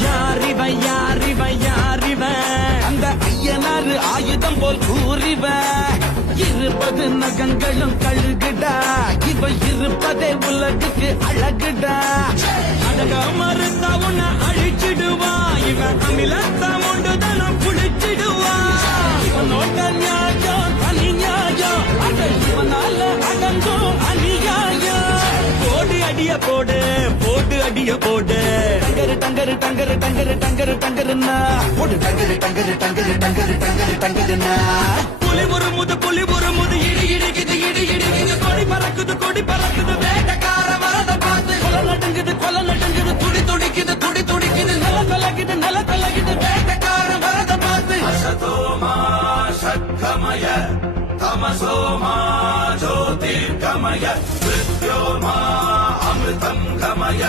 யாரிவன் யாரிவன் யாரிவன் அந்த ஐயனாறு ஆயுதம் போல் கூறிவன் இருப்பது நகங்களும் கழுகுடா இவ இருப்பதே உலகுக்கு அழகுடா அழக மறுத்தா உன்னை அழிச்சிடுவா இவன் அமிலத்தா உண்டுதனம் குடிச்சிடுவா இவனோட நியாயம் தனி நியாயம் அது இவனால அடங்கும் அநியாயம் போடு அடிய போடு போடு அடிய போடு டங்கரு டங்கரு டங்கரு டங்கரு டங்கரு டங்கருன்னா போடு டங்கரு டங்கரு டங்கரு டங்கரு டங்கரு டங்கருன்னா புலி ஒரு முது இடி இடிக்குது இடி இடிக்குது கொடி பறக்குது வேட்டக்கார வரத பார்த்து கொலை நடுங்குது துடி துடிக்குது நில கலகுது வேட்டக்கார வரத பார்த்து அசதோமா சத்கமய தமசோமா ஜோதிர்கமய வித்யோமா அமிர்தம் கமய